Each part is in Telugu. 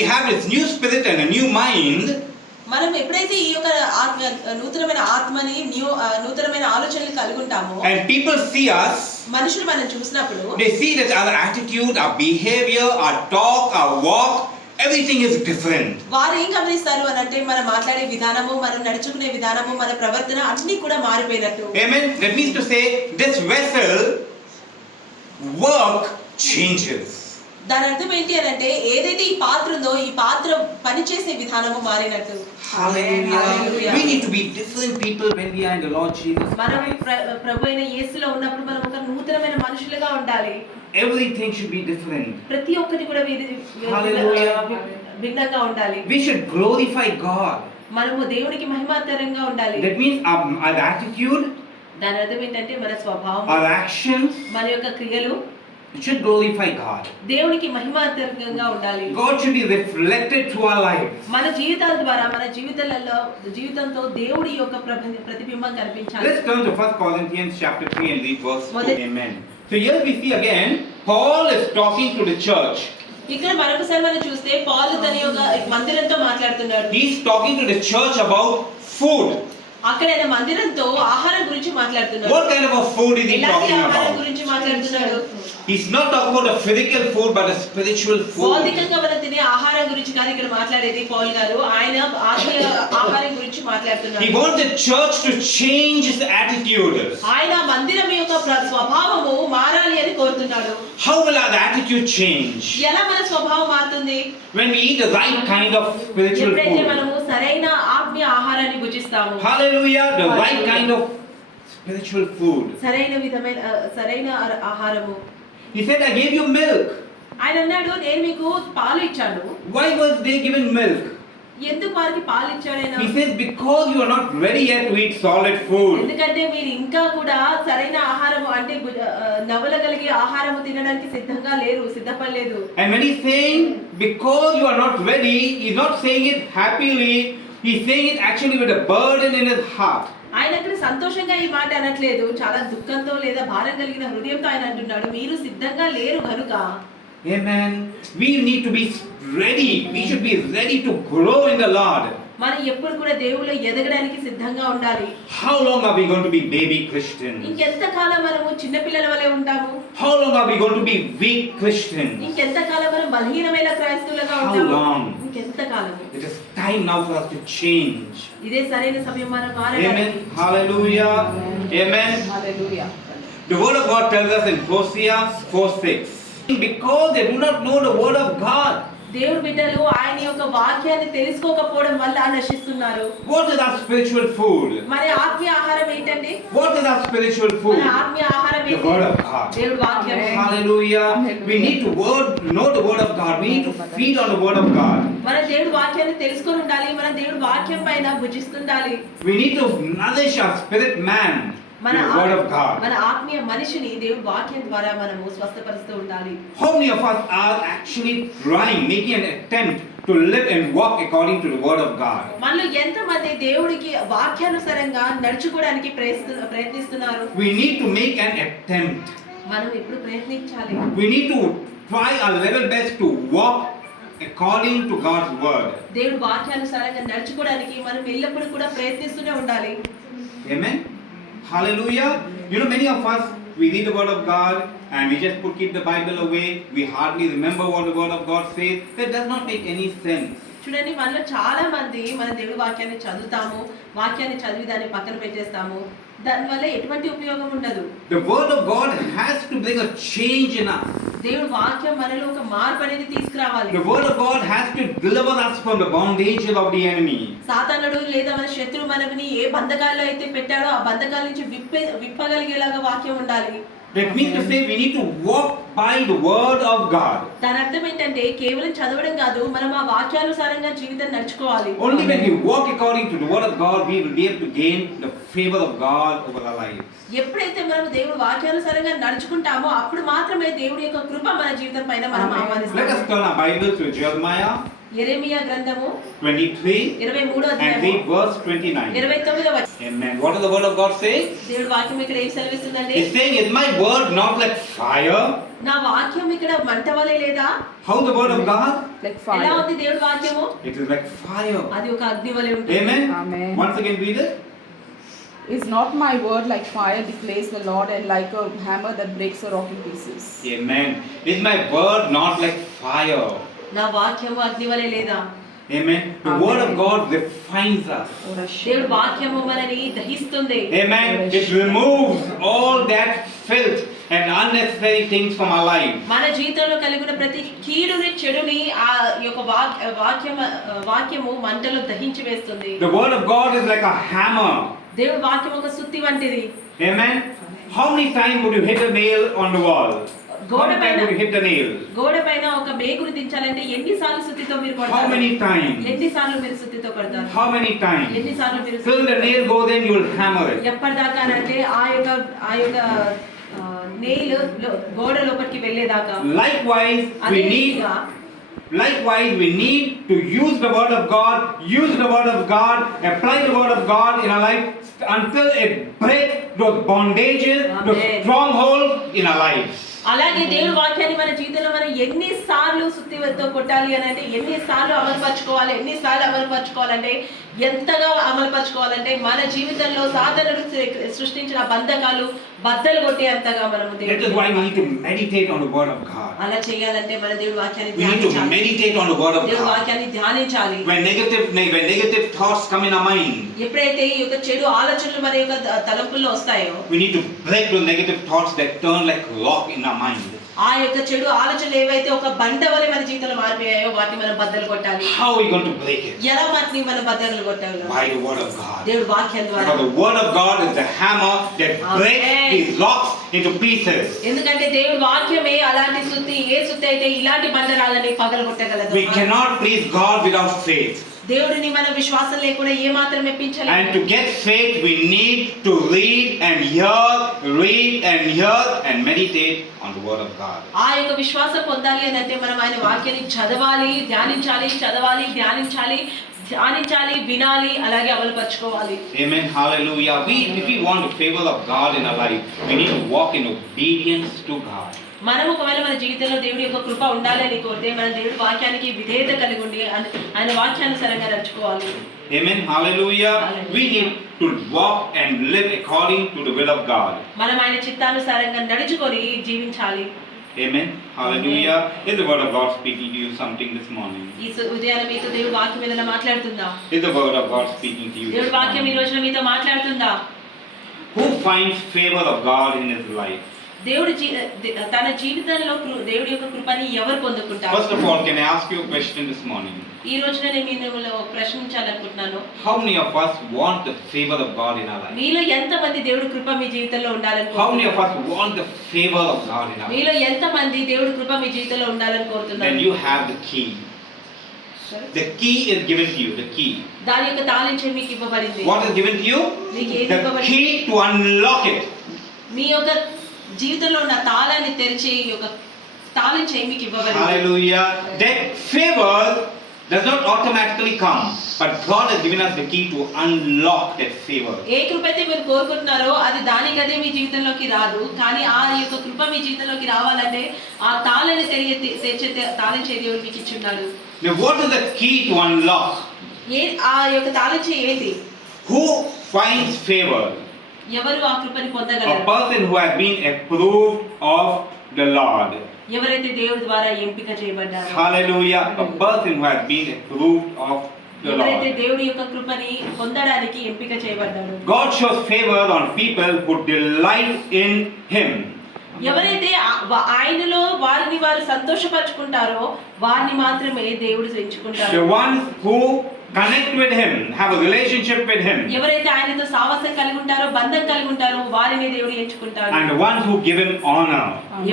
we have this new spirit and a new mind, మనం ఎప్పుడైతే ఈ యొక్క నూతనమైన ఆత్మని నూతనమైన ఆలోచనలు కలిగి ఉంటామో, and people see us, మనుషులు మనం చూసినప్పుడు they see that our attitude, our behavior, our talk, our walk, everything is different. వారు ఏం గమనిస్తారు అని అంటే మనం మాట్లాడే విధానము, మనం నడుచుకునే విధానము, మన ప్రవర్తన అన్ని కూడా మారిపోయినట్టు. Amen. That means to say this vessel work changes. దాని అర్థం ఏంటి అని అంటే ఏదైతే ఈ పాత్ర ఉందో ఈ పాత్ర పనిచేసే విధానము మారినట్టు. Hallelujah. We need to be different people when we are in the Lord Jesus. మనం ప్రభు అయిన యేసులో ఉన్నప్పుడు మనం ఒక నూతనమైన మనుషులుగా ఉండాలి. Everything should be different. ప్రతి ఒక్కటి కూడా భిన్నంగా ఉండాలి. We should glorify God. మనము దేవునికి మహిమార్థంగా ఉండాలి. That means our attitude, దాని అర్థం ఏంటంటే మన స్వభావం, our actions, మన యొక్క క్రియలు it should glorify God. దేవునికి మహిమార్థంగా ఉండాలి. God should be reflected through our lives. మన జీవితాల ద్వారా మన జీవితంతో దేవుడి యొక్క ప్రతిబింబం కనిపించాలి. Let's turn to 1 Corinthians chapter 3 and read verse 2. Amen. So here we see again Paul is talking to the church. ఇక్కడ మరొకసారి మనం చూస్తే పౌలు తన యొక్క మందిరంతో మాట్లాడుతున్నాడు. He is talking to the church about food. అక్కడ ఆయన మందిరంతో ఆహారం గురించి మాట్లాడుతున్నాడు. What kind of a food is he talking ఆహారం about? గురించి మాట్లాడుతున్నాడు. He's not talking about a physical food but a spiritual food. భౌతికంగా మనం తినే ఆహారం గురించి కాదు ఇక్కడ మాట్లాడేది పౌలు గారు. ఆయన ఆత్మీయ ఆహారం గురించి మాట్లాడుతున్నాడు. He wants the church to change its attitude. ఆయన మందిరం యొక్క స్వభావము మారాలి అని కోరుతున్నాడు. How will our attitude change? ఎలా మన స్వభావం మారుతుంది? When we eat the right kind of spiritual ఎప్పుడైతే food. మనము సరైన ఆత్మీయ ఆహారాన్ని భుజిస్తాము. Hallelujah, the right kind of spiritual food. సరైన ఆహారము. He said, I gave you milk. ఆయన అన్నాడు నేను మీకు పాలు ఇచ్చాను. Why was they given milk? ఎందుకు వారికి పాలు ఇచ్చాడు ఆయన? He said, because you are not ready yet to eat solid food. ఎందుకంటే మీరు ఇంకా కూడా సరైన ఆహారము అంటే నవలగలిగే ఆహారము తినడానికి సిద్ధంగా లేరు, సిద్ధపడలేదు. And when he's saying, because you are not ready, he's not saying it happily, he's saying it actually with a burden in his heart. ఆయన అక్కడ సంతోషంగా ఈ మాట అనట్లేదు, చాలా దుఃఖంతో లేదా భారం కలిగిన హృదయంతో ఆయన అంటున్నాడు మీరు సిద్ధంగా లేరు కనుక. Amen. We need to be ready. We should be ready to grow in the Lord. మనం ఎప్పుడు కూడా దేవుళ్ళో ఎదగడానికి సిద్ధంగా ఉండాలి. How long are we going to be baby Christians? ఇంకెంత కాలం మనము చిన్న పిల్లల వలె ఉంటాము? How long are we going to be weak Christians? ఇంకెంత కాలం మనం బలహీనమైన క్రైస్తవులుగా How ఉంటాము? long? ఇంకెంత కాలం? It is time now for us to change. ఇదే సరైన సమయం మనం మారడానికి. Amen. Hallelujah. Amen. Hallelujah. The word of God tells us in Hosea 4:6. Because they do not know the word of God. దేవుడి బిడ్డలు ఆయన యొక్క వాక్యాన్ని తెలుసుకోకపోవడం వల్ల నశిస్తున్నారు. What is our spiritual food? మన ఆత్మీయ ఆహారం ఏంటండి? What is our spiritual food? మన ఆత్మీయ ఆహారం The ఏంటి? word of God. దేవుడి వాక్యం. Hallelujah. We need to know the word of God. We need to feed on the word of God. మన దేవుడి వాక్యాన్ని తెలుసుకొని ఉండాలి. మన దేవుడి వాక్యం పైన భుజిస్తుండాలి. We need to nourish our spirit man with the word of God. మన ఆత్మీయ మనిషిని దేవుడి వాక్యం ద్వారా మనము స్వస్థపరుస్తూ ఉండాలి. How many of us are actually trying, making an attempt to live and walk according to the word of God? మనలో ఎంతమంది దేవుడికి వాక్యానుసారంగా నడుచుకోవడానికి ప్రయత్నిస్తున్నారు? We need to make an attempt. మనం ఎప్పుడు ప్రయత్నించాలి. We need to try our level best to walk according to God's word. దేవుడి వాక్యానుసారంగా నడుచుకోవడానికి మనం ఎల్లప్పుడూ కూడా ప్రయత్నిస్తూనే ఉండాలి. Amen. Hallelujah. You know, many of us, we read the word of God and we just keep the Bible away. We hardly remember what the word of God says. That does not make any sense. చూడండి మనలో చాలా మంది మన దేవుడి వాక్యాన్ని చదువుతాము, వాక్యాన్ని చదివి దాన్ని పక్కన పెట్టేస్తాము. దానివల్ల ఎటువంటి ఉపయోగం ఉండదు. The word of God has to bring a change in us. దేవుడి వాక్యం మనలో ఒక మార్పు అనేది తీసుకురావాలి. The word of God has to deliver us from the bondage of the enemy. సాతానుడు లేదా మన శత్రువు మనల్ని ఏ బంధకాల్లో అయితే పెట్టాడో ఆ బంధకాల నుంచి విప్పగలిగేలాగా వాక్యం ఉండాలి. That means to say we need to walk by the word of God. దాని అర్థం ఏంటంటే కేవలం చదవడం కాదు, మనం ఆ వాక్యానుసారంగా జీవితం నడుచుకోవాలి. Only when we walk according to the word of God, we will be able to gain the favor of God over our lives. ఎప్పుడైతే మనం దేవుడు వాక్యానుసారంగా నడుచుకుంటామో అప్పుడు మాత్రమే దేవుడి యొక్క కృప మన జీవితం పైన మనం Let us ఆహ్వానిస్తాం. turn our Bible to Jeremiah యెరెమీయా గ్రంథము 23 23వ and అధ్యాయము read verse 29. 29వ వచనం. Amen. What does the word of God say? దేవుడి వాక్యం ఇక్కడ ఏం సెలవిస్తుందండి? It's saying, is my word not like fire? నా వాక్యం ఇక్కడ మంట వలె లేదా? How the word of God? Like ఎలా fire. ఉంది దేవుడి వాక్యము? It is like fire. అది ఒక అగ్ని వలె ఉంటుంది. Amen. Amen. Once again read it. Is not my word like fire, declares the Lord, and like a hammer that breaks a rock in pieces? Amen. Is my word not like fire? నా వాక్యము అగ్ని వలె లేదా? Amen. The Amen. word of God refines us. దేవుడి వాక్యము మనని దహిస్తుంది. Amen. It removes all that filth and unnecessary things from our life. మన జీవితంలో కలిగిన ప్రతి కీడుని చెడుని ఆ యొక్క వాక్యము మంటలో దహించి వేస్తుంది. The word of God is like a hammer. దేవుడి వాక్యం ఒక సుత్తి వంటిది. Amen. How many times would you hit a nail on the wall? How గోడ many పైన times would you hit the nail? గోడ పైన ఒక మేకుని దించాలంటే ఎన్నిసార్లు సుత్తితో మీరు How కొడతారు? many times? ఎన్నిసార్లు మీరు సుత్తితో కొడతారు? How many times? ఎన్నిసార్లు మీరు Till the nail goes in, you will hammer it. ఎప్పటిదాకా అంటే ఆ యొక్క నెయిల్ గోడ లోపలికి వెళ్ళేదాకా. Likewise, అదే we need విధంగా Likewise, we need to use the word of God, apply the word of God in our life until it breaks those bondages, those Amen. strongholds in our lives. అలాగే దేవుడి వాక్యాన్ని మన జీవితంలో మనం ఎన్నిసార్లు సుత్తితో కొట్టాలి అని అంటే ఎన్నిసార్లు అమలుపరచుకోవాలంటే ఎంతగా అమలుపరచుకోవాలంటే మన జీవితంలో సాధనలు సృష్టించిన బంధకాలు బద్దలు కొట్టేంతగా మనము That is why we need to meditate on the word of God. అలా చేయాలంటే మన దేవుడి వాక్యాన్ని We need to ధ్యానించాలి. meditate on the word of దేవుడి God. వాక్యాన్ని ధ్యానించాలి. When negative thoughts come in our mind, ఎప్పుడైతే ఈ యొక్క చెడు ఆలోచనలు మన యొక్క తలంపుల్లో వస్తాయో we need to break those negative thoughts that turn like rock in our mind. ఆ యొక్క చెడు ఆలోచనలు ఏవైతే ఒక బండ వలె మన జీవితంలో మారిపోయాయో వాటిని మనం బద్దలు కొట్టాలి. How are we going to break it? ఎలా వాటిని మనం బద్దలు కొట్టాలి? By the word of God. దేవుడి వాక్యం ద్వారా. Because the word of God is the hammer that breaks Amen. these rocks into pieces. ఎందుకంటే దేవుడి వాక్యమే అలాంటి సుత్తి, ఏ సుత్తి అయితే ఇలాంటి బండరాలని పగలగొట్టగలదు. We cannot please God without faith. దేవుడిని మన విశ్వాసం లేకుండా ఏ మాత్రం మెప్పించలేము. And to get faith, we need to read and hear and meditate on the word of God. ఆ యొక్క విశ్వాసం పొందాలి అని అంటే మనం ఆయన వాక్యాన్ని చదవాలి, ధ్యానించాలి, వినాలి, అలాగే అమలుపరచుకోవాలి. Amen. Hallelujah. If we want the favor of God in our life, we need to walk in obedience to God. మనం ఒకవేళ మన జీవితంలో దేవుడి యొక్క కృప ఉండాలని కోరితే మన దేవుడి వాక్యానికి విధేయత కలిగి ఉండి ఆయన వాక్యానుసారంగా నడుచుకోవాలి. Amen. Hallelujah. We need to walk and live according to the will of God. మనం ఆయన చిత్తానుసారంగా నడుచుకొని జీవించాలి. Amen. Hallelujah. Is the word of God speaking to you something this morning? ఈ ఉదయాన మీతో దేవుడి వాక్యం ఏదైనా మాట్లాడుతుందా? Is the word of God speaking to you this దేవుడి వాక్యం ఈ morning? రోజున మీతో మాట్లాడుతుందా? Who finds favor of God in his life? తన జీవితంలో దేవుడి యొక్క కృపని ఎవరు పొందుకుంటారు? First of all, can I ask you a question this morning? ఈ రోజున నేను మిమ్మల్ని ప్రశ్నించాలనుకుంటున్నాను. How many of us want the favor of God in our life? మీలో ఎంతమంది దేవుడి కృప మీ జీవితంలో How many ఉండాలనుకుంటున్నారు? of us want the favor of God in our life? మీలో ఎంతమంది దేవుడి కృప మీ జీవితంలో ఉండాలని Then కోరుతున్నారు? you have the key. The key is given to you. The key. దాని యొక్క తాళం మీకు ఇవ్వబడింది. What is given to you? మీకు ఏది The ఇవ్వబడింది? key to unlock it. మీ యొక్క జీవితంలో ఉన్న తాళాన్ని తెరిచే యొక్క తాళం మీకు ఇవ్వబడింది. Hallelujah. That favor does not automatically come, but God has given us the key to unlock that favor. ఏ కృప అయితే మీరు కోరుకుంటున్నారో అది దానికదే మీ జీవితంలోకి రాదు. కానీ ఆ యొక్క కృప మీ జీవితంలోకి రావాలంటే ఆ తాళాన్ని తాళం చేయి దేవుడు మీకు ఇచ్చున్నాడు. Now, what is the key to unlock? ఆ యొక్క తాళం చేయి ఏంటి? Who finds favor? ఎవరు ఆ కృపని A పొందగలరు? person who has been approved of the Lord. ఎవరైతే దేవుడి ద్వారా ఎంపిక చేయబడ్డారో. Hallelujah. A person who has been approved of the ఎవరైతే Lord. దేవుడి యొక్క కృపని పొందడానికి ఎంపిక చేయబడ్డారో. God shows favor on people who delight in Him. ఎవరైతే ఆయనలో వారిని వారు సంతోషపరచుకుంటారో వారిని మాత్రమే దేవుడు ఎంచుకుంటారు. The ones who connect with Him, have a relationship with Him. ఎవరైతే ఆయనతో సావాసం కలిగి ఉంటారో, బంధం కలిగి ఉంటారో వారిని దేవుడు ఎంచుకుంటాడు. And the ones who give Him honor.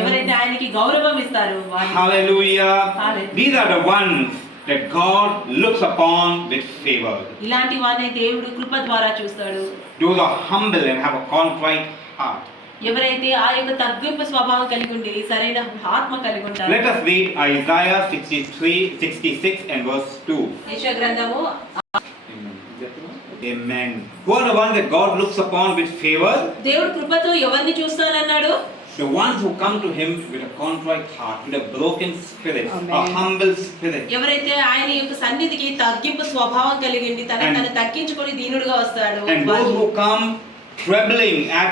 ఎవరైతే ఆయనకి గౌరవం ఇస్తారో వారిని. Hallelujah. Hallelujah. These are the ones that God looks upon with favor. ఇలాంటి వారిని దేవుడు కృప ద్వారా చూస్తాడు. Those are humble and have a contrite heart. ఎవరైతే ఆ యొక్క తగ్గింపు స్వభావం కలిగి ఉండి సరైన ఆత్మ కలిగి ఉంటారు. Let us read Isaiah 63, 66 and verse 2. యెషయా గ్రంథము. Amen. Who are the ones that God looks upon with favor? దేవుడు కృపతో ఎవరిని చూస్తానన్నాడు? The ones who come to him with a contrite heart, with a broken spirit, Amen. a humble spirit. ఎవరైతే ఆయన యొక్క సన్నిధికి తగ్గింపు స్వభావం కలిగి ఉండి తనను తగ్గించుకొని దీనుడుగా వస్తాడు. And those who come trembling at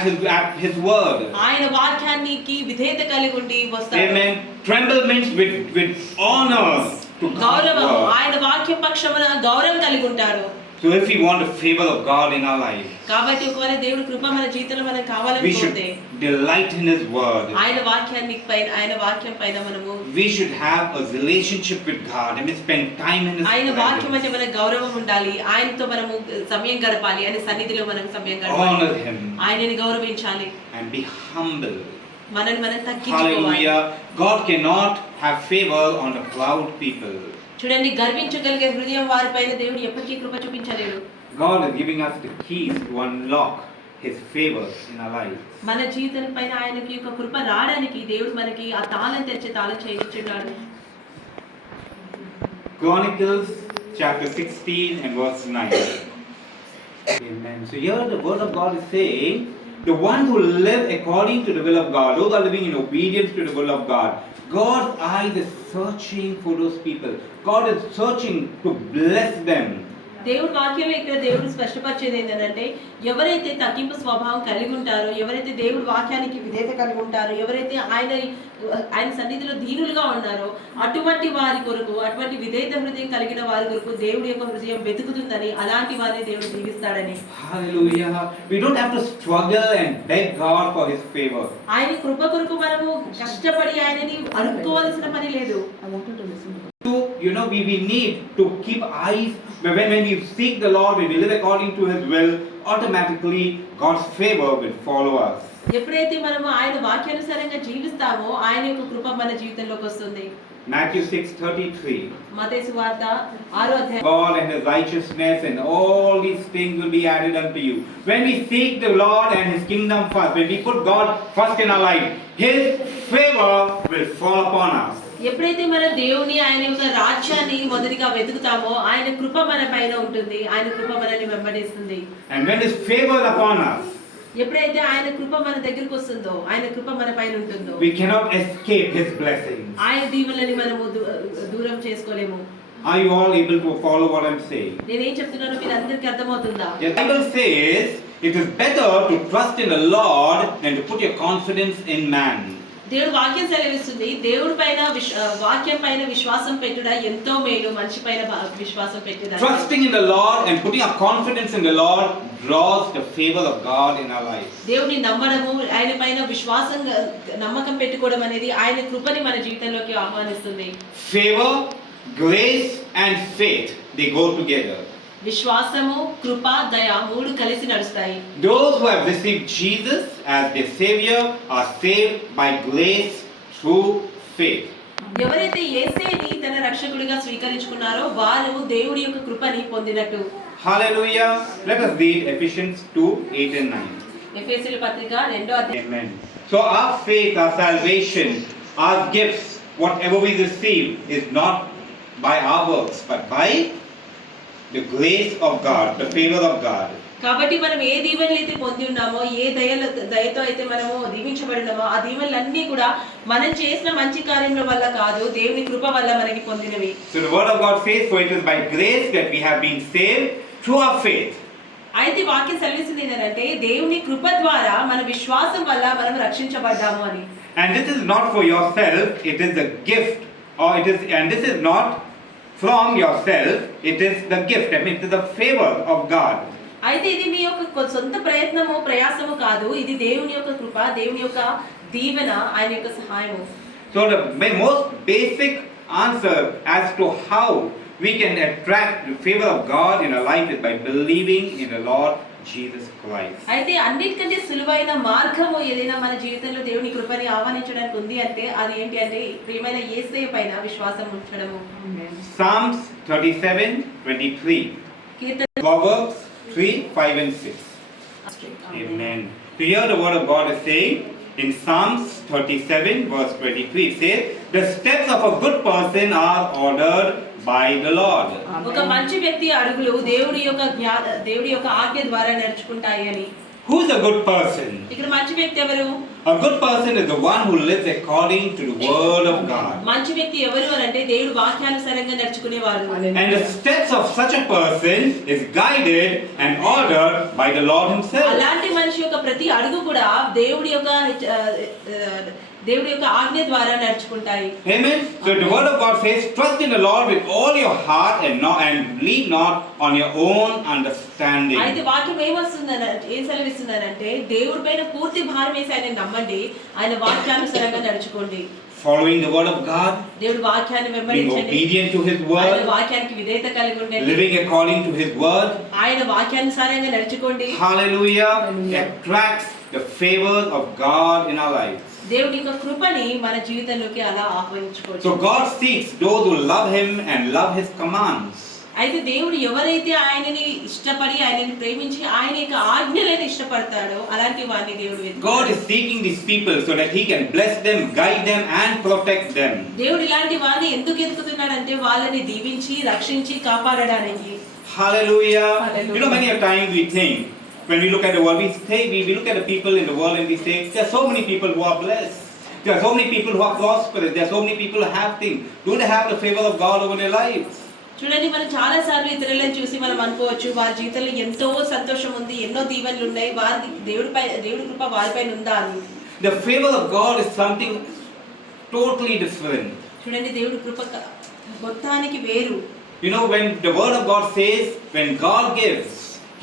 his word. ఆయన వాక్యానికి విధేయత కలిగి ఉండి వస్తాడు. Amen. Tremble means with honor to God's గౌరవం, word. ఆయన వాక్య పక్షమున గౌరవం కలిగి ఉంటారు. So if we want the favor of God in our life, కాబట్టి ఒకవేళ దేవుడి కృప మన జీవితంలో మనకు we కావాలనుకుంటే should delight in his word. ఆయన వాక్యానికి పైన, ఆయన వాక్యం పైన మనము We should have a relationship with God and spend time in his ఆయన వాక్యం presence. అంటే మనకు గౌరవం ఉండాలి. ఆయనతో మనము సమయం గడపాలి. ఆయన సన్నిధిలో మనం సమయం గడపాలి. Honor him ఆయనని గౌరవించాలి. and be humble. మనల్ని మనం తగ్గించుకోవాలి. Hallelujah. God cannot have favor on the proud people. చూడండి, గర్వించగలిగే హృదయం వారిపైన దేవుడు ఎప్పటికీ కృప చూపించలేడు. God is giving us the keys to unlock his favor in our lives. మన జీవితం పైన ఆయనకి యొక్క కృప రావడానికి దేవుడు మనకి ఆ తాళం తెరిచే తాళం చేయించున్నాడు. Chronicles chapter 16 and verse 9. Amen. So here the word of God is saying, the ones who live according to the will of God, those are living in obedience to the will of God. God's eyes is searching for those people. God is searching to bless them. దేవుడు వాక్యంలో ఇక్కడ దేవుడు స్పష్టపరిచేది ఏంటంటే, ఎవరైతే తగ్గింపు స్వభావం కలిగి ఉంటారో, ఎవరైతే దేవుడు వాక్యానికి విధేయత కలిగి ఉంటారో, ఎవరైతే ఆయన సన్నిధిలో దీనులుగా ఉన్నారో, అటువంటి వారి కొరకు, అటువంటి విధేయత హృదయం కలిగిన వారి కొరకు దేవుడి యొక్క హృదయం వెతుకుతుందని, అలాంటి వారిని దేవుడు దీవిస్తాడని. Hallelujah. We don't have to struggle and beg God for his favor. ఆయన కృప కొరకు మనము కష్టపడి ఆయనని అడుక్కోవాల్సిన పని లేదు. I wanted to listen to We need to keep eyes when we seek the Lord, when we live according to his will, automatically God's favor will follow us. ఎప్పుడైతే మనము ఆయన వాక్యానుసారంగా జీవిస్తామో ఆయన యొక్క కృప మన జీవితంలోకి వస్తుంది. Matthew 6:33. మత్తయి సువార్త 6వ అధ్యాయం. God and his righteousness and all these things will be added unto you. When we seek the Lord and his kingdom first, when we put God first in our life, his favor will fall upon us. ఎప్పుడైతే మన దేవుని, ఆయన యొక్క రాజ్యాన్ని మొదటిగా వెతుకుతామో ఆయన కృప మన పైన ఉంటుంది. ఆయన కృప మనల్ని వెంబడిస్తుంది. And when his favor is upon us, ఎప్పుడైతే ఆయన కృప మన దగ్గరికి వస్తుందో, ఆయన కృప మన పైన ఉంటుందో, we cannot escape his blessings. ఆయన దీవెనలని మనము దూరం చేసుకోలేము. Are you all able to follow what I'm saying? నేనేం చెప్తున్నానో మీరు అందరికీ అర్థమవుతుందా? The Bible says it is better to trust in the Lord than to put your confidence in man. దేవుడు వాక్యం సెలవిస్తుంది, దేవుడి పైన వాక్యం పైన విశ్వాసం పెట్టుట ఎంతో మేలు, మనిషి పైన విశ్వాసం పెట్టుట. Trusting in the Lord and putting our confidence in the Lord draws the favor of God in our lives. దేవుని నమ్మడము, ఆయన పైన విశ్వాసంగా నమ్మకం పెట్టుకోవడం అనేది ఆయన కృపని మన జీవితంలోకి ఆహ్వానిస్తుంది. Favor, grace and faith, they go together. విశ్వాసము, కృప, దయ మూడు కలిసి నడుస్తాయి. Those who have received Jesus as their Savior are saved by grace through faith. ఎవరైతే యేసేని తన రక్షకుడిగా స్వీకరించుకున్నారో వారు దేవుడి యొక్క కృపని పొందినట్టు. Hallelujah. Let us read Ephesians 2:8 and 9. ఎఫెసీయుల పత్రిక 2వ అధ్యాయం. Amen. So our faith, our salvation, our gifts, whatever we receive is not by our works but by the grace of God, the favor of God. కాబట్టి మనం ఏ దీవెనలు అయితే పొంది ఉన్నామో, ఏ దయతో అయితే మనము దీవించబడినామో, ఆ దీవెనలన్నీ కూడా మనం చేసిన మంచి కార్యముల వల్ల కాదు, దేవుని కృప వల్ల మనకి పొందినవి. So the word of God says, for it is by grace that we have been saved through our faith. అయితే వాక్యం సెలవిస్తుంది ఏంటంటే, దేవుని కృప ద్వారా మన విశ్వాసం వల్ల మనం రక్షించబడ్డాము అని. And this is not for yourself, it is a gift, and this is not from yourself, it is the gift. I mean, it is the favor of God. అయితే ఇది మీ యొక్క సొంత ప్రయత్నము, ప్రయాసము కాదు. ఇది దేవుని యొక్క కృప, దేవుని యొక్క దీవెన, ఆయన యొక్క సహాయము. So the most basic answer as to how we can attract the favor of God in our life is by believing in the Lord Jesus Christ. అయితే అన్నిటికంటే సులువైన మార్గము ఏదైనా మన జీవితంలో దేవుని కృపని ఆహ్వానించడానికి ఉంది అంటే అది ఏంటి అంటే ప్రియమైన యేసయ్య పైన విశ్వాసం ఉంచడము. Psalms 37:23. Keerthana Proverbs 3:5 and 6. Amen. To hear the word of God is saying in Psalms 37 verse 23 it says, the steps of a good person are ordered by the Lord. ఒక మంచి వ్యక్తి అడుగులు దేవుడి యొక్క ఆజ్ఞ ద్వారా నడుచుకుంటాయి అని. Who is a good person? ఇక్కడ మంచి వ్యక్తి ఎవరు? A good person is the one who lives according to the word of God. మంచి వ్యక్తి ఎవరు అని అంటే దేవుడి వాక్యానుసారంగా నడుచుకునేవారు. And the steps of such a person is guided and ordered by the Lord himself. అలాంటి మనిషి యొక్క ప్రతి అడుగు కూడా దేవుడి యొక్క ఆజ్ఞ ద్వారా నడుచుకుంటాయి. Amen. So the word of God says, trust in the Lord with all your heart and lean not on your own understanding. అయితే వాక్యం ఏం సెలవిస్తుందనంటే దేవుడి పైన పూర్తి భారం వేసి ఆయన నమ్మండి, ఆయన వాక్యానుసారంగా నడుచుకోండి. Following the word of God, దేవుడి వాక్యాన్ని being వెంబడించండి, obedient to his ఆయన word, వాక్యానికి విధేయత కలిగి ఉండండి, living according to his word. ఆయన వాక్యానుసారంగా నడుచుకోండి. Hallelujah. Hallelujah. Attracts the favor of God in our lives. దేవుడి యొక్క కృపని మన జీవితంలోకి అలా ఆహ్వానించుకోవచ్చు. So God seeks those who love him and love his commands. అయితే దేవుడు ఎవరైతే ఆయనని ఇష్టపడి ఆయనని ప్రేమించి ఆయన యొక్క ఆజ్ఞలను ఇష్టపడతాడో అలాంటి వారిని దేవుడు వెతుకుతాడు. God is seeking these people so that he can bless them, guide them and protect them. దేవుడు ఇలాంటి వారిని ఎందుకు ఎదుగుతున్నాడంటే వాళ్ళని దీవించి రక్షించి కాపాడడానికి. Hallelujah. Hallelujah. You know, many a times we think, when we look at the world, we look at the people in the world and we say, there are so many people who are blessed. There are so many people who are prosperous. There are so many people who have things. Do they have the favor of God over their lives? చూడండి, మనం చాలా సార్లు ఇతరులను చూసి మనం అనుకోవచ్చు వారి జీవితంలో ఎంతో సంతోషం ఉంది, ఎన్నో దీవెనలు ఉన్నాయి, దేవుడి కృప వారిపైన ఉందా అని. The favor of God is something totally different. చూడండి, దేవుడి కృప మొత్తానికి వేరు. You know, when the word of God says, when God gives,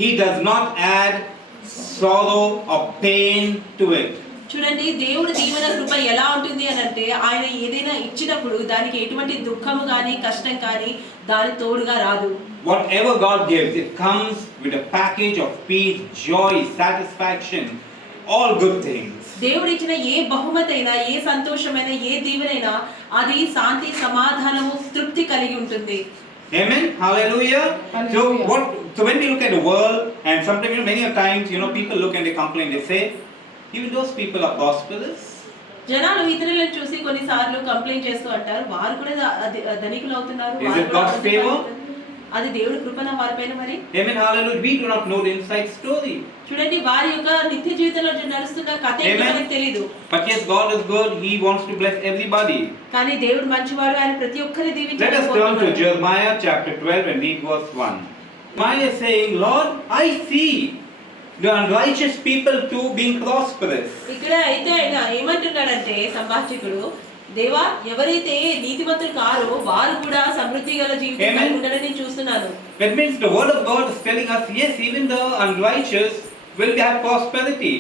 he does not add sorrow or pain to it. చూడండి, దేవుడి దీవెన కృప ఎలా ఉంటుంది అని అంటే ఆయన ఏదైనా ఇచ్చినప్పుడు దానికి ఎటువంటి దుఃఖము కానీ కష్టం కానీ దాని తోడుగా రాదు. Whatever God gives, it comes with a package of peace, joy, satisfaction, all good things. దేవుడు ఇచ్చిన ఏ బహుమతి అయినా, ఏ సంతోషమైనా, ఏ దీవెనైనా అది శాంతి, సమాధానము, తృప్తి కలిగి ఉంటుంది. Amen. Hallelujah. Hallelujah. So when we look at the world, and sometimes, many a times, people look and they complain, they say, even those people are prosperous. జనాలు ఇతరులను చూసి కొన్నిసార్లు కంప్లైంట్ చేస్తూ అంటారు, వారు కూడా ధనికులు అవుతున్నారు. Is it God's favor? అది దేవుడి కృపణ వారిపైన మరి. Amen. Hallelujah. We do not know the inside story. చూడండి, వారి యొక్క నిత్య జీవితంలో నడుస్తున్న కథ ఏంటో మనకు తెలియదు. But yes, God is good. He wants to bless everybody. కానీ దేవుడు మంచివాడు, ఆయన ప్రతి ఒక్కరిని Let us turn to దీవించాలని. Jeremiah chapter 12 and read verse 1. Jeremiah is saying, Lord, I see the unrighteous people too being prosperous. ఇక్కడ అయితే ఆయన ఏమంటున్నాడంటే సంభాషకుడు, దేవా, ఎవరైతే నీతిమంతులు కారో వారు కూడా సమృద్ధి గల జీవితం కలిగి ఉండాలని నేను చూస్తున్నాను. That means the word of God is telling us, yes, even the unrighteous will have prosperity.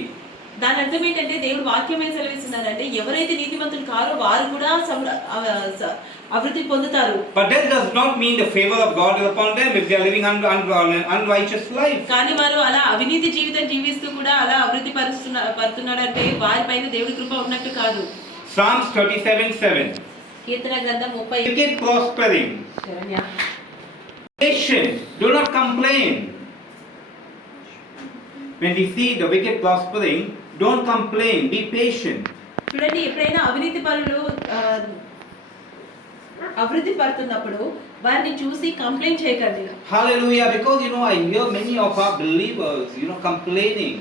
దాని అర్థం ఏంటంటే దేవుడు వాక్యం ఏం సెలవిస్తున్నారంటే ఎవరైతే నీతిమంతులు కారో వారు కూడా అభివృద్ధి పొందుతారు. But that does not mean the favor of God is upon them if they are living unrighteous life. కానీ వారు అలా అవినీతి జీవితం జీవిస్తూ కూడా అలా అభివృద్ధి పడుతున్నాడంటే వారిపైన దేవుడి కృప ఉన్నట్టు కాదు. Psalms 37:7. కీర్తన గ్రంథం 30. Wicked prospering. Patient, do not complain. When we see the wicked prospering, don't complain, be patient. చూడండి, ఎప్పుడైనా అవినీతి పరులు అభివృద్ధి పడుతున్నప్పుడు వారిని చూసి కంప్లైంట్ చేయకండి. Hallelujah, because I hear many of our believers, complaining.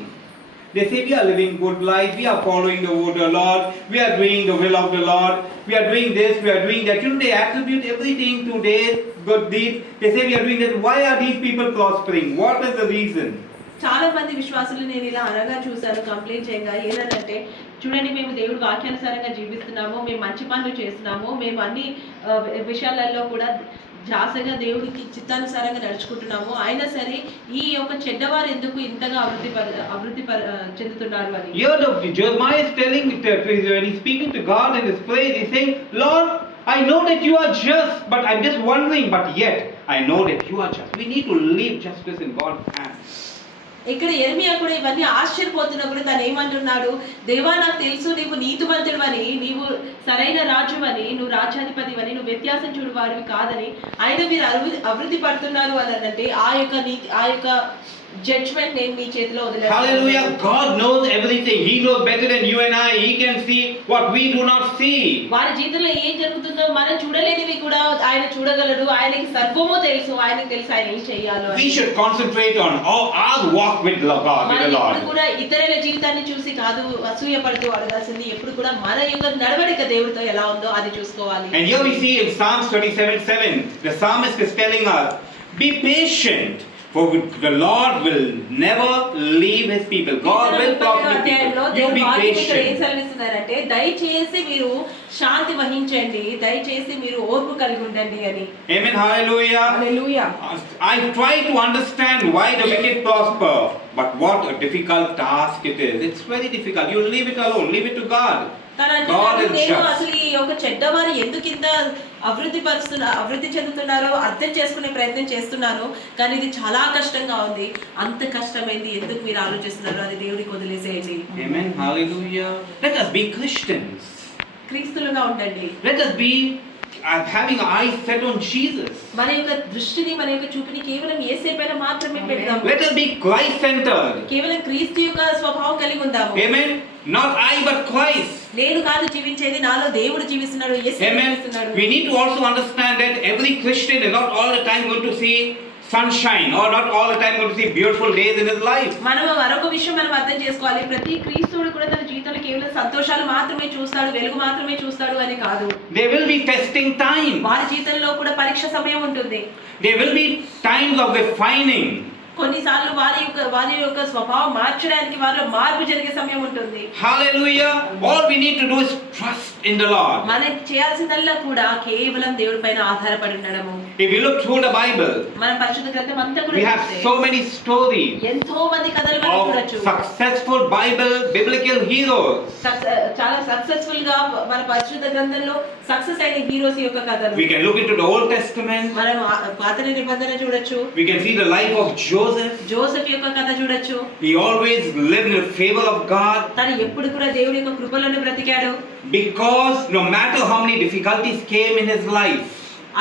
They say we are living good life, we are following the word of the Lord, we are doing the will of the Lord, we are doing this, we are doing that. They attribute everything to their good deeds. They say we are doing that. Why are these people prospering? What is the reason? చాలా మంది విశ్వాసులు నేను ఇలా అనగా చూశాను కంప్లైంట్ చేయగా. ఏంటంటే చూడండి, మేము దేవుడి వాక్యానుసారంగా జీవిస్తున్నాము, మేము మంచి పనులు చేస్తున్నాము, మేము అన్ని విషయాలలో కూడా జాసగా దేవుడికి చిత్తానుసారంగా నడుచుకుంటున్నాము, అయినా సరే ఈ యొక్క చెడ్డవారు ఎందుకు ఇంతగా అభివృద్ధి చెందుతున్నారు అని. Here Jeremiah is telling, when he's speaking to God in his prayer, he's saying, Lord, I know that you are just, but I'm just wondering, but yet I know that you are just. We need to leave justice in God's hands. ఇక్కడ యెరెమయా కూడా ఇవన్నీ ఆశ్చర్యపోతున్నప్పుడు తను ఏమంటున్నాడు, దేవా నాకు తెలుసు నీవు నీతిమంతుడివని, నీవు సరైన రాజువని, నువ్వు రాజ్యాధిపతివని, నువ్వు వ్యత్యాసం చూడు వారివి కాదని, ఆయన మీరు అభివృద్ధి పడుతున్నారు అని అంటే ఆ యొక్క జడ్జ్మెంట్ నేను మీ చేతిలో వదిలేస్తాను. Hallelujah. God knows everything. He knows better than you and I. He can see what we do not see. వారి జీవితంలో ఏం జరుగుతుందో మనం చూడలేనివి కూడా ఆయన చూడగలడు. ఆయనకి సర్వము తెలుసు. ఆయనకి తెలుసు ఆయన ఏం చేయాలో. We should concentrate on our walk with God, with the Lord. ఎప్పుడు కూడా ఇతరుల జీవితాన్ని చూసి కాదు అసూయపడుతూ అడగాల్సింది. ఎప్పుడు కూడా మన యొక్క నడవడిక దేవుడితో ఎలా ఉందో అది చూసుకోవాలి. And here we see in Psalms 27:7, the psalmist is telling us, be patient. For the Lord will never leave his people. God will prosper his people. You be patient. అంటే దయచేసి మీరు శాంతి వహించండి, దయచేసి మీరు ఓర్పు కలిగి ఉండండి అని. Amen. Hallelujah. Hallelujah. I try to understand why the wicked prosper, but what a difficult task it is. It's very difficult. You leave it alone. Leave it to God. God is నేను just. అసలు ఈ యొక్క చెడ్డవారు ఎందుకు ఇంత అభివృద్ధి చెందుతున్నారో అర్థం చేసుకునే ప్రయత్నం చేస్తున్నాను, కానీ ఇది చాలా కష్టంగా ఉంది. అంత కష్టమైంది ఎందుకు మీరు ఆలోచిస్తున్నారు, అది దేవుడికి వదిలేసేయండి. Amen. Hallelujah. Let us be Christians. క్రీస్తులుగా ఉండండి. Let us be having eyes set on Jesus. మన యొక్క దృష్టిని, మన యొక్క చూపుని కేవలం యేసే పైన మాత్రమే పెడదాం. Let us be Christ centered. కేవలం క్రీస్తు యొక్క స్వభావం కలిగి ఉందాము. Amen. Not I but Christ. నేను కాదు జీవించేది, నాలో దేవుడు జీవిస్తున్నాడు, యేసు జీవిస్తున్నాడు. We need to also understand that every Christian is not all the time going to see sunshine or not all the time going to see beautiful days in his life. మనం మరొక విషయం మనం అర్థం చేసుకోవాలి. ప్రతి క్రీస్తుడు కూడా తన జీవితంలో కేవలం సంతోషాలు మాత్రమే చూస్తాడు, వెలుగు మాత్రమే చూస్తాడు అని కాదు. There will be testing time. వారి జీవితంలో కూడా పరీక్ష సమయం ఉంటుంది. There will be times of refining. కొన్నిసార్లు వారి యొక్క స్వభావం మార్చడానికి వారిలో మార్పు జరిగే సమయం ఉంటుంది. Hallelujah. All we need to do is trust in the Lord. మనం చేయాల్సిందల్లా కూడా కేవలం దేవుడి పైన ఆధారపడి ఉండడము. If you look through the Bible, మన పరిశుద్ధ గ్రంథం అంతా కూడా we have so many stories ఎంతో మంది కథలు మనం of చూడొచ్చు. successful biblical heroes. చాలా సక్సెస్ఫుల్ గా మన పరిశుద్ధ గ్రంథంలో సక్సెస్ అయిన హీరోస్ యొక్క కథలు. We can look into the Old Testament. మనం పాత నిబంధన చూడొచ్చు. We can see the life of Joseph యొక్క కథ చూడొచ్చు. He always lived in the favor of God. తను ఎప్పుడు కూడా దేవుడి యొక్క కృపలోనే బ్రతికాడు. Because no matter how many difficulties came in his life,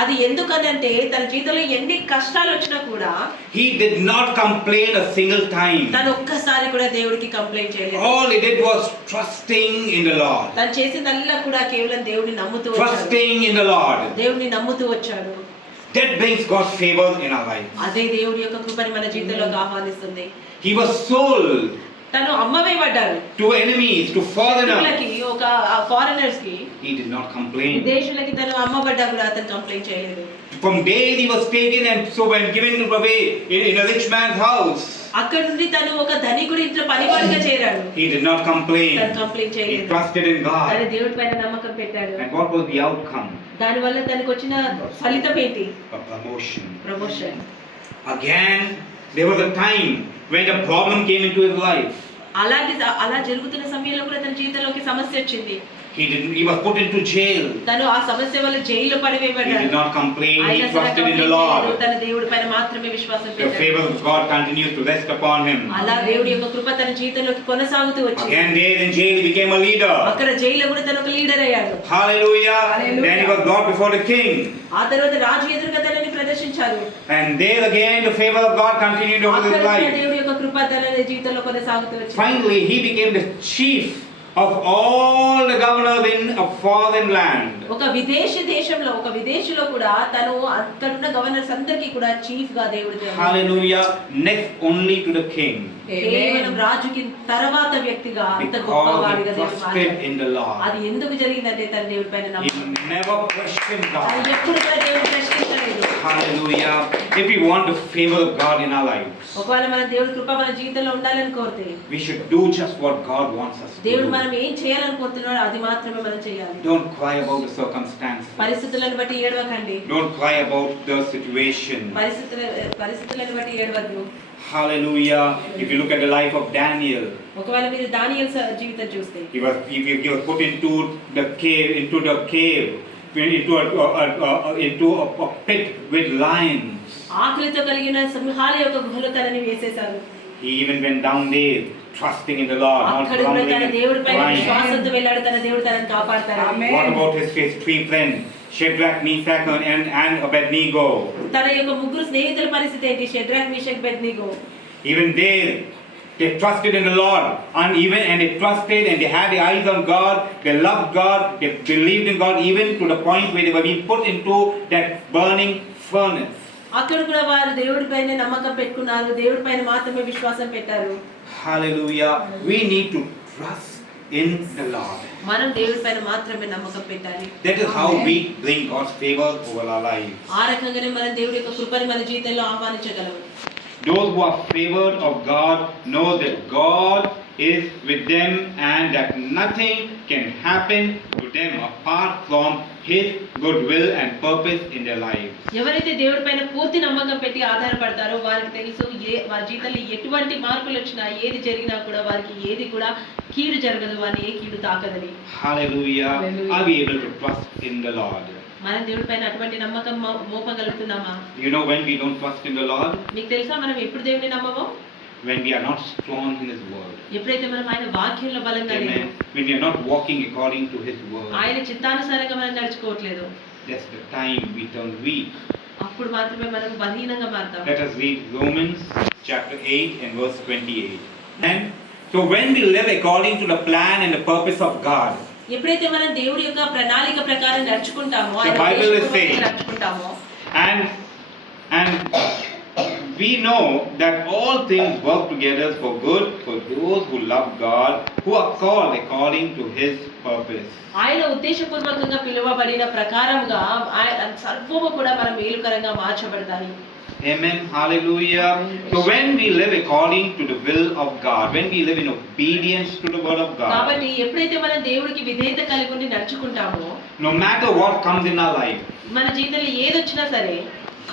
అది ఎందుకనంటే తన జీవితంలో ఎన్ని కష్టాలు వచ్చినా కూడా he did not complain a single time. తను ఒక్కసారి కూడా దేవుడికి కంప్లైంట్ చేయలేదు. All he did was trusting in the Lord. తను చేసిందల్లా కూడా కేవలం దేవుడిని నమ్ముతూ వచ్చాడు. Trusting in the Lord. దేవుడిని నమ్ముతూ వచ్చాడు. That brings God's favor in our life. అదే దేవుడి యొక్క కృపని మన జీవితంలోకి ఆహ్వానిస్తుంది. He was sold తను అమ్మవేయబడ్డాడు. to enemies, to foreigners. ఒక ఫారినర్స్ కి, He did not complain. విదేశీయులకి తను అమ్మబడ్డా కూడా అతను కంప్లైంట్ చేయలేదు. From days he was taken and so when given away in a rich man's house. అక్కడ నుండి తను ఒక ధనికుడి ఇంట్లో పనివాడిగా చేరాడు. He did not complain. తను కంప్లైంట్ He చేయలేదు. trusted in తను God. దేవుడి పైన నమ్మకం పెట్టాడు. And what was the outcome? దాని వల్ల తనకు వచ్చిన ఫలితం ఏంటి? A promotion. Promotion. Again, there was a time when a problem came into his life. అలా జరుగుతున్న సమయంలో కూడా తన జీవితంలోకి సమస్య వచ్చింది. He was put into jail. తను ఆ సమస్య వల్ల జైల్లో He పడివేయబడ్డాడు. did not complain. He trusted in the Lord. తన దేవుడి పైన మాత్రమే విశ్వాసం The పెట్టాడు. favor of God continues to rest upon him. అలా దేవుడి యొక్క కృప తన జీవితంలోకి కొనసాగుతూ వచ్చింది. Again, there in jail, he became a leader. అక్కడ జైల్లో కూడా తను ఒక లీడర్ అయ్యాడు. Hallelujah. Hallelujah. Then he was brought before the king. ఆ తర్వాత రాజు ఎదురుగా తనని ప్రదర్శించారు. And there again, the favor of God continued over his అక్కడ life. దేవుడి యొక్క కృప తన జీవితంలో కొనసాగుతూ వచ్చింది. Finally, he became the chief of all the governors in a foreign land. ఒక విదేశీ దేశంలో ఒక విదేశీలో కూడా తను అక్కడున్న గవర్నర్స్ అందరికీ కూడా చీఫ్ గా దేవుడు Hallelujah. Next only to the king. కేవలం రాజుకి తర్వాత వ్యక్తిగా అంత Because గొప్పవాడిగా he దేవుడు trusted మార్చాడు. in the Lord. అది ఎందుకు జరిగిందంటే తన దేవుడి పైన He నమ్మకం. never questioned తను God. ఎప్పుడు కూడా దేవుడు ప్రశ్నించలేదు. Hallelujah. If we want the favor of God in our lives, ఒకవేళ మన దేవుడి కృప మన జీవితంలో ఉండాలని కోరితే we should do just what God wants us to దేవుడు do. మనం ఏం చేయాలని కోరుతున్నాడో అది మాత్రమే మనం చేయాలి. Don't cry about the circumstances. పరిస్థితులను బట్టి ఏడవకండి. Don't cry about the situation. పరిస్థితులను బట్టి ఏడవద్దు. Hallelujah. If you look at the life of Daniel, ఒకవేళ మీరు దానియేలు జీవితం చూస్తే he was put into the cave, into a pit with lions. ఆకలితో కలిగిన సింహాల యొక్క గుహలో తనని వేసేశారు. He even went down there, trusting in the Lord, not అక్కడ కూడా grumbling తన and దేవుడి పైన crying. విశ్వాసంతో వెళ్ళాడు, తన దేవుడు తనని కాపాడతాడు. Amen. What about his three friends, Shadrach, Meshach, and Abednego? తన యొక్క ముగ్గురు స్నేహితుల పరిస్థితి ఏంటి? షెడ్రక్, మేషక్, అబేద్నెగో. Even they trusted in the Lord, and they trusted and they had the eyes on God. They loved God. They believed in God, even to the point where they were being put into that burning furnace. అక్కడ కూడా వారు దేవుడి పైన నమ్మకం పెట్టుకున్నారు, దేవుడి పైన మాత్రమే విశ్వాసం పెట్టారు. Hallelujah. We need to trust in the Lord. మనం దేవుడి పైన మాత్రమే నమ్మకం పెట్టాలి. That is how we bring God's favor over our lives. ఆ రకంగానే మనం దేవుడి యొక్క కృపని మన జీవితంలో ఆహ్వానించగలము. Those who are favored of God know that God is with them and that nothing can happen to them apart from His goodwill and purpose in their lives. ఎవరైతే దేవుడి పైన పూర్తి నమ్మకం పెట్టి ఆధారపడతారో వారికి తెలుసు వారి జీవితంలో ఎటువంటి మార్పులు వచ్చినా, ఏది జరిగినా కూడా వారికి ఏది కూడా కీడు జరగదు, అని ఏ కీడు తాకదని. Hallelujah. Hallelujah. Are we able to trust in the Lord? మనం దేవుడి పైన అటువంటి నమ్మకం మోపగలుగుతున్నామా? You know when we don't trust in the Lord? మీకు తెలుసా మనం ఎప్పుడు దేవుడిని నమ్మమో? When we are not strong in His word. ఎప్పుడైతే మనం ఆయన వాక్యంలో బలంగా లేము, Amen. When we are not walking according to His word. ఆయన చిత్తానుసారంగా మనం నడుచుకోవట్లేదు, That's the time we turn weak. అప్పుడు మాత్రమే మనం బలహీనంగా మారుతాం. Let us read Romans chapter 8 and verse 28. And so when we live according to the plan and the purpose of God, ఎప్పుడైతే మనం దేవుడి యొక్క ప్రణాళిక ప్రకారం నడుచుకుంటామో, ఆయన The Bible is ఉద్దేశం saying- ప్రకారం నడుచుకుంటామో, and we know that all things work together for good for those who love God, who are called according to His purpose. ఆయన ఉద్దేశపూర్వకంగా పిలువబడిన ప్రకారంగా ఆయన సర్వము కూడా మన మేలుకరంగా మార్చబడతాయి. Amen. Hallelujah. So when we live according to the will of God, when we live in obedience to the word of God, కాబట్టి ఎప్పుడైతే మనం దేవుడికి విధేయత కలిగి ఉండి నడుచుకుంటామో, no matter what comes in our life, మన జీవితంలో ఏది వచ్చినా సరే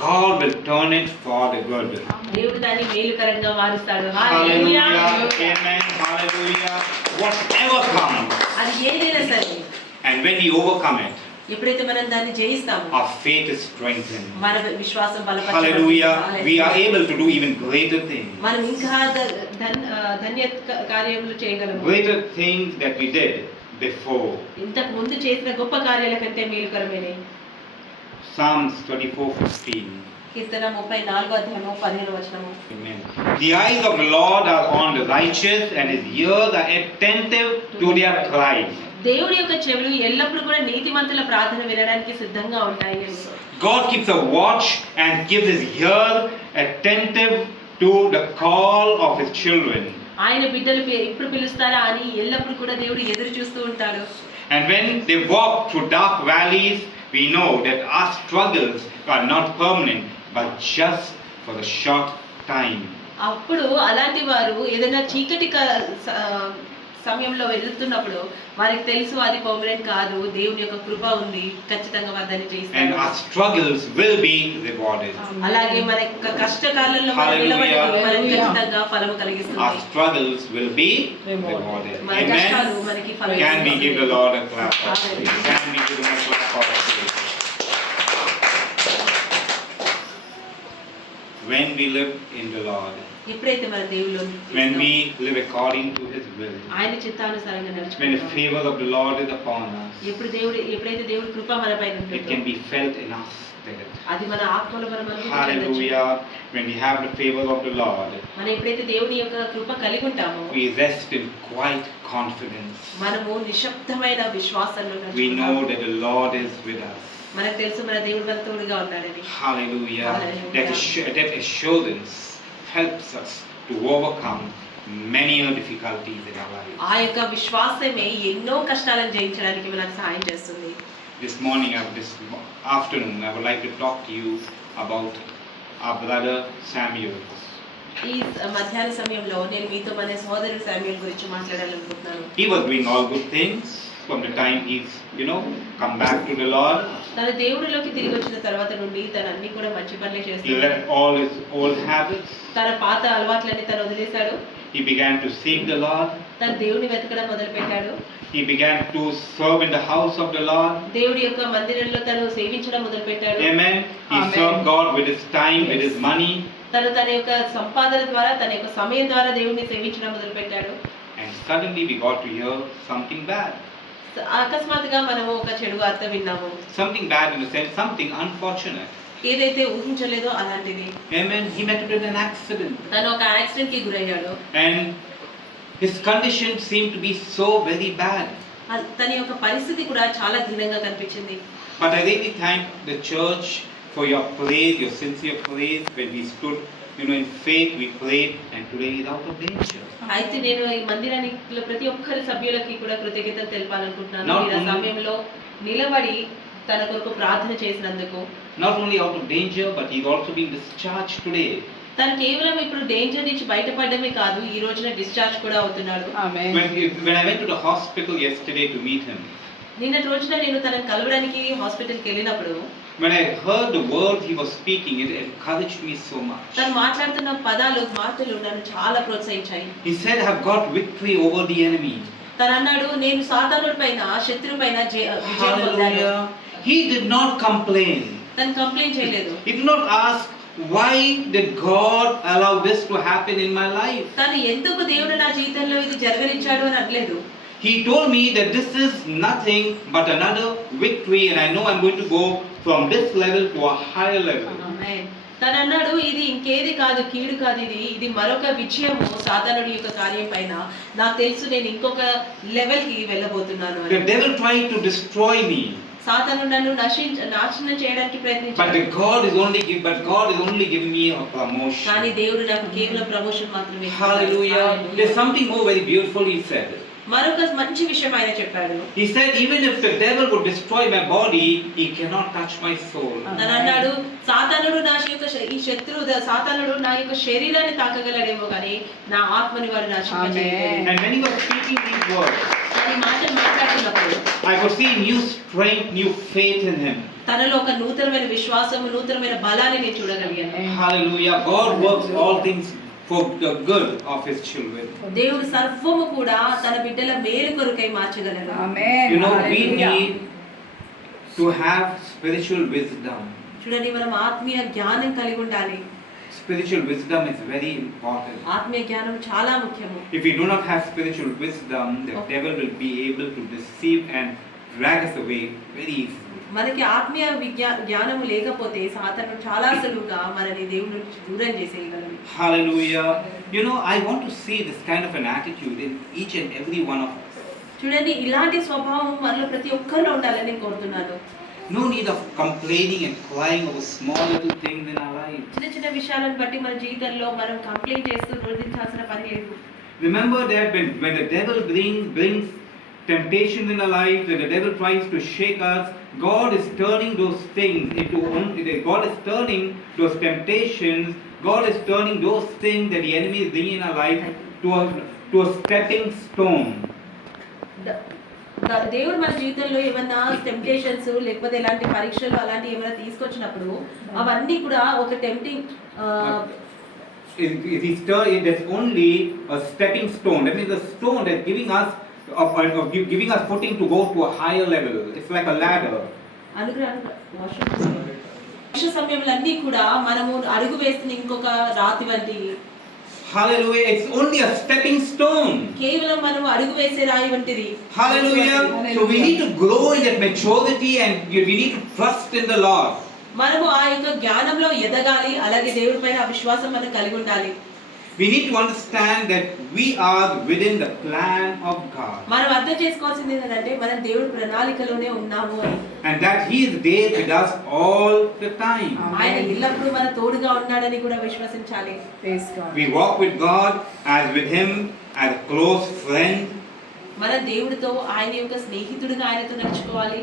God will turn it for the good. దేవుడు దాన్ని మేలుకరంగా మారుస్తాడు. Hallelujah. హల్లెలూయా. Amen. Hallelujah. Whatever comes, అది ఏదైనా సరే, and when we overcome it, ఎప్పుడైతే మనం దాన్ని జయిస్తామో our faith is strengthened. మన విశ్వాసం బలపరచబడుతుంది. Hallelujah. We are hallelujah. able to do even greater things. మనం ఇంకా ధన్య కార్యములు చేయగలము. Greater things that we did before. ఇంతకు ముందు చేసిన గొప్ప కార్యాల కంటే మేలుకరమైనవి. Psalms 24:15. Keerthana 34:15. Amen. The eyes of the Lord are on the righteous, and His ears are attentive to their cries. దేవుడి యొక్క చెవులు ఎల్లప్పుడూ కూడా నీతిమంతుల ప్రార్థన వినడానికి సిద్ధంగా ఉంటాయి. God keeps a watch and gives His ear attentive to the call of His children. ఆయన బిడ్డలు ఎప్పుడు పిలుస్తారా అని ఎల్లప్పుడూ కూడా దేవుడు ఎదురు చూస్తూ ఉంటాడు. And when they walk through dark valleys, we know that our struggles are not permanent, but just for a short time. అప్పుడు అలాంటి వారు ఏదైనా చీకటి సమయంలో వెళ్తున్నప్పుడు వారికి తెలుసు అది పర్మనెంట్ కాదు, దేవుని యొక్క కృప ఉంది, ఖచ్చితంగా వారు దాన్ని And చేస్తారు. our struggles will be rewarded. అలాగే మన యొక్క కష్టకాలంలో మనం Hallelujah. నిలబడి మనకి Hallelujah. ఖచ్చితంగా ఫలము Our కలిగిస్తుంది. struggles will be Rewarded. rewarded. మన Amen. కష్టాలు మనకి ఫలం Can we give the Lord a clap of praise? Hallelujah. Can we give Him a clap of praise? When we live in the Lord, ఎప్పుడైతే మన దేవుళ్ళు when we live according to His will, ఆయన చిత్తానుసారంగా when the నడుచుకుంటాం, favor of the Lord is upon us, ఎప్పుడైతే దేవుడి కృప మన పైన it ఉంటుందో can be felt in our spirit. అది మన ఆత్మలో మనం అనుభవించవచ్చు. Hallelujah. When we have the favor of the Lord, మనం ఎప్పుడైతే దేవుని యొక్క కృప కలిగి ఉంటామో we rest in quiet confidence. మనము నిశ్శబ్దమైన విశ్వాసంలో We నడుచుకుంటాము. know that the Lord is with us. మనకు తెలుసు మన దేవుడు మన తోడుగా ఉన్నాడని. Hallelujah. Hallelujah. That assurance helps us to overcome many difficulties in our life. ఆ యొక్క విశ్వాసమే ఎన్నో కష్టాలను జయించడానికి మనకు సహాయం చేస్తుంది. This afternoon, I would like to talk to you about our brother Samuel. ఈ మధ్యాహ్న సమయంలో నేను మీతో మన సోదరుడు శామ్యూల్ గురించి మాట్లాడాలనుకుంటున్నాను. He was doing all good things from the time he's, come back to the Lord. తన దేవుడిలోకి తిరిగి వచ్చిన తర్వాత నుండి తను అన్ని కూడా మంచి పనులే He చేస్తున్నాడు. left all his old habits. తన పాత అలవాట్లన్నీ తను వదిలేశాడు. He began to seek the Lord. తను దేవుని వెతకడం మొదలు పెట్టాడు. He began to serve in the house of the Lord. దేవుడి యొక్క మందిరంలో తను సేవించడం మొదలు పెట్టాడు. Amen. He Amen. served God with his time, with his money. తను తన యొక్క సంపాదన ద్వారా తన యొక్క సమయం ద్వారా దేవుడిని సేవించడం మొదలు పెట్టాడు. And suddenly we got to hear something bad. అకస్మాత్తుగా మనము ఒక చెడు వార్త విన్నాము. Something bad in the sense, something unfortunate. ఏదైతే ఊహించలేదో అలాంటిది. Amen. He met with an accident. తను ఒక యాక్సిడెంట్ కి గురయ్యాడు. And his condition seemed to be so very bad. తన యొక్క పరిస్థితి కూడా చాలా దీనంగా కనిపించింది. But I really thank the church for your praise, your sincere praise. When we stood, in faith, we prayed, and today he is out of danger. అయితే నేను ఈ మందిరానికి ప్రతి ఒక్కరి సభ్యులకి కూడా కృతజ్ఞతలు తెలపాలనుకుంటున్నాను. Not ఈ only- సమయంలో నిలబడి తన కొరకు ప్రార్థన చేసినందుకు. Not only out of danger, but he's also being discharged today. తను కేవలం ఇప్పుడు డేంజర్ నుంచి బయటపడమే కాదు, ఈ రోజున డిశ్చార్జ్ కూడా అవుతున్నాడు. Amen. When I went to the hospital yesterday to meet him, నిన్నటి రోజున నేను తనని కలవడానికి హాస్పిటల్కి వెళ్ళినప్పుడు when I heard the words he was speaking, it encouraged me so much. తను మాట్లాడుతున్న మాటలు నన్ను చాలా ప్రోత్సహించాయి. He said, "I have got victory over the enemy." తను అన్నాడు, నేను సాతానుడి పైన శత్రువు పైన విజయం పొందాను. Hallelujah. He did not complain. తను కంప్లైంట్ చేయలేదు. He did not ask, "Why did God allow this to happen in my life?" తను ఎందుకు దేవుడు నా జీవితంలో ఇది జరగనిచ్చాడు అని అనలేదు. He told me that this is nothing but another victory, and I know I'm going to go from this level to a higher level. ఆమేన్. తను అన్నాడు, ఇది ఇంకేది కాదు, కీడు కాదు, ఇది మరొక విజయము సాతానుడి యొక్క కార్యం పైన. నాకు తెలుసు నేను ఇంకొక లెవెల్ కి వెళ్ళబోతున్నాను The అని. devil tried to destroy me, సాతానుడు నన్ను నాశనం చేయడానికి but ప్రయత్నించాడు. God is only giving me a promotion. కానీ దేవుడు నాకు కేవలం ప్రమోషన్ మాత్రమే ఇస్తున్నాడు. Hallelujah. There's something more very beautiful he said. మరొక మంచి విషయం ఆయన చెప్పాడు. He said, even if the devil would destroy my body, he cannot touch my soul. తను అన్నాడు, సాతానుడు సాతానుడు నా యొక్క శరీరాన్ని తాకగలడేమో కానీ నా ఆత్మని వాడు నాశనం చేయలేడు. And when he was speaking these words, కానీ మాటలు మాట్లాడుతున్నప్పుడు I could see new strength, new faith in him. తనలో ఒక నూతనమైన విశ్వాసము, నూతనమైన బలాన్ని నేను చూడగలిగాను. Hallelujah. God works all things for the good of his children. దేవుడు సర్వము కూడా తన బిడ్డల మేలు కొరకై మార్చగలడు. Amen. We Hallelujah. need to have spiritual wisdom. చూడండి, మనం ఆత్మీయ జ్ఞానం కలిగి ఉండాలి. Spiritual wisdom is very important. ఆత్మీయ జ్ఞానం చాలా ముఖ్యము. If we do not have spiritual wisdom, the devil will be able to deceive and drag us away very easily. మనకి ఆత్మీయ జ్ఞానము లేకపోతే సాతానుడు చాలా సులువుగా మనని దేవుడి నుంచి దూరం చేసేయగలడు. Hallelujah. I want to see this kind of an attitude in each and every one of us. చూడండి, ఇలాంటి స్వభావం మనలో ప్రతి ఒక్కరిలో ఉండాలని నేను కోరుతున్నాను. No need of complaining and crying over small little things in our life. చిన్న చిన్న విషయాలను బట్టి మన జీవితంలో మనం కంప్లైంట్ చేస్తూ రోధించాల్సిన పని లేదు. Remember that when the devil brings temptations in our life, when the devil tries to shake us, God is turning those things God is turning those temptations, God is turning those things that the enemy is bringing in our life to a stepping stone. దేవుడు మన జీవితంలో ఏమన్నా టెంప్టేషన్స్ లేకపోతే ఇలాంటి పరీక్షలు అలాంటి ఏమైనా తీసుకొచ్చినప్పుడు అవన్నీ కూడా ఒక tempting That's only a stepping stone. That means a stone that's giving us footing to go to a higher level. It's like a ladder. పరీక్ష సమయంలో అన్నీ కూడా మనము అడుగు వేసిన ఇంకొక రాతి వంటి. Hallelujah. It's only a stepping stone. కేవలం మనం అడుగు వేసే రాయి వంటిది. Hallelujah. So we need to grow in that maturity and we need to trust in the Lord. మనము ఆ యొక్క జ్ఞానంలో ఎదగాలి, అలాగే దేవుడి పైన విశ్వాసం మనం కలిగి ఉండాలి. We need to understand that we are within the plan of God. మనం అర్థం చేసుకోవాల్సింది ఏంటంటే మనం దేవుడి ప్రణాళికలోనే ఉన్నాము అని. And that He is there with us all the time. ఆయన ఎల్లప్పుడూ మన తోడుగా ఉన్నాడని కూడా విశ్వసించాలి. Praise God. We walk with God as with Him as a close friend. మన దేవుడితో ఆయన యొక్క స్నేహితుడిగా ఆయనతో నడుచుకోవాలి.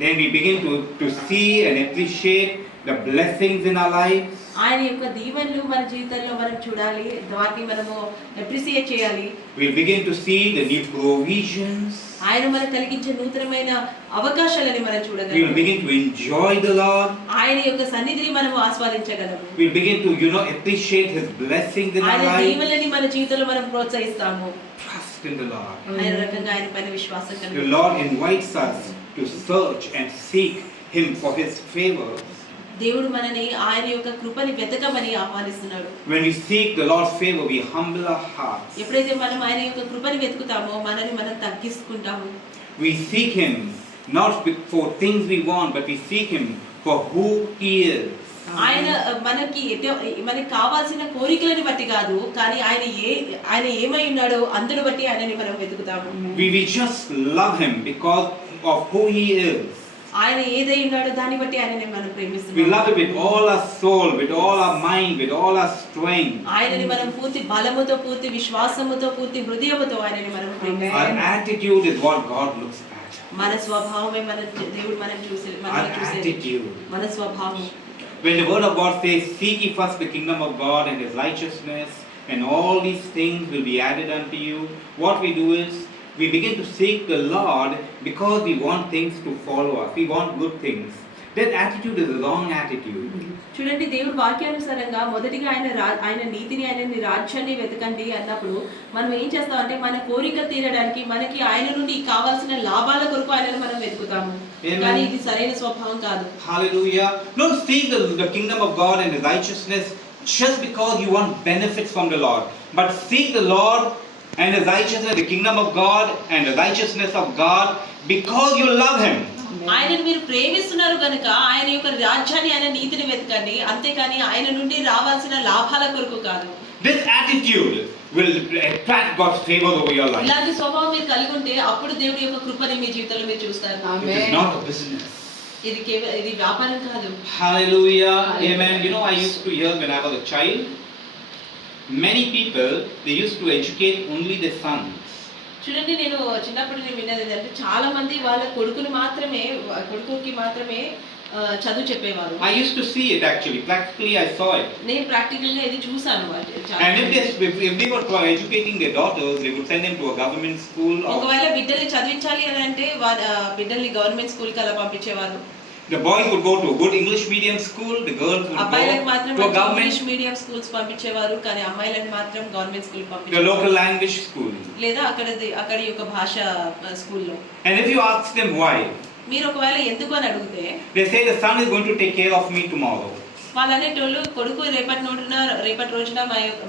Then we begin to see and appreciate the blessings in our lives. ఆయన యొక్క దీవెనలు మన జీవితంలో మనం చూడాలి, వాటిని మనము అప్రిసియేట్ చేయాలి. We'll begin to see the new provisions. ఆయన మనకు కలిగించే నూతనమైన అవకాశాలని మనం చూడగలం. We'll begin to enjoy the Lord. ఆయన యొక్క సన్నిధిని మనం ఆస్వాదించగలము. We'll begin to, appreciate His blessings in our ఆయన lives. దీవెనలని మన జీవితంలో మనం ప్రోత్సహిస్తాము. Trust in the Lord. ఆయన రకంగా ఆయన పైన విశ్వాసం The కలిగి Lord invites us to search and seek Him for His favor. దేవుడు మనని ఆయన యొక్క కృపని వెతకమని ఆహ్వానిస్తున్నాడు. When we seek the Lord's favor, we humble our hearts. ఎప్పుడైతే మనం ఆయన యొక్క కృపని వెతుకుతామో మనని మనం తగ్గించుకుంటాము. We seek Him not for things we want, but we seek Him for who He is. ఆయన మనకి కావాల్సిన కోరికలని బట్టి కాదు, కానీ ఆయన ఏమై ఉన్నాడో అందుని బట్టి ఆయనని మనం వెతుకుతాము. We just love Him because of who He is. ఆయన ఏదై ఉన్నాడో దాన్ని బట్టి ఆయనని మనం We ప్రేమిస్తున్నాము. love Him with all our soul, with all our mind, with all our strength. ఆయనని మనం పూర్తి బలముతో, పూర్తి విశ్వాసముతో, పూర్తి హృదయముతో ఆయనని మనం ప్రేమిస్తాము. Our attitude is what God looks at. మన స్వభావమే దేవుడు మనం చూసే Attitude. మన స్వభావం. When the word of God says, seek ye first the kingdom of God and His righteousness, and all these things will be added unto you, what we do is, we begin to seek the Lord because we want things to follow us. We want good things. That attitude is a wrong attitude. చూడండి, దేవుడు వాక్యానుసారంగా మొదటిగా ఆయన నీతిని, ఆయన రాజ్యాన్ని వెతకండి అన్నప్పుడు మనం ఏం చేస్తామంటే మన కోరిక తీరడానికి మనకి ఆయన నుండి కావాల్సిన లాభాల కొరకు ఆయనను మనం వెతుకుతాము. కానీ ఇది సరైన స్వభావం కాదు. Hallelujah. Don't seek the kingdom of God and His righteousness just because you want benefits from the Lord. But seek the Lord and His righteousness, the kingdom of God and the righteousness of God because you love Him. ఆయనను మీరు ప్రేమిస్తున్నారు కనుక ఆయన యొక్క రాజ్యాన్ని, ఆయన నీతిని వెతకండి, అంతేకాని ఆయన నుండి రావాల్సిన లాభాల కొరకు కాదు. This attitude will attract God's favor over your life. ఇలాంటి స్వభావం మీరు కలిగి ఉంటే అప్పుడు దేవుడి యొక్క కృపని మీ జీవితంలో మీరు చూస్తారు. It is not a business. ఇది వ్యాపారం కాదు. Hallelujah. Amen. I used to hear when I was a child, many people, they used to educate only their sons. చూడండి, నేను చిన్నప్పుడు విన్నది ఏంటంటే చాలా మంది వాళ్ళ కొడుకుకి మాత్రమే చదువు చెప్పేవారు. I used to see it actually. Practically I saw it. నేను ప్రాక్టికల్ గా ఇది చూసాను. And if they were educating their daughters, they would send them to a government school. ఒకవేళ బిడ్డల్ని చదివించాలి అని అంటే బిడ్డల్ని గవర్నమెంట్ స్కూల్ కి అలా పంపించేవారు. The boys would go to a good English medium school, the girls would అబ్బాయిలకు go మాత్రం to a government English medium schools పంపించేవారు, కానీ అమ్మాయిలకు మాత్రం గవర్నమెంట్ స్కూల్ the పంపించేవారు, local language school. లేదా అక్కడ యొక్క భాష స్కూల్లో. And if you ask them why, మీరు ఒకవేళ ఎందుకు అని అడిగితే they say the son is going to take care of me tomorrow. వాళ్ళు అనేటోళ్ళు కొడుకు రేపటి రోజున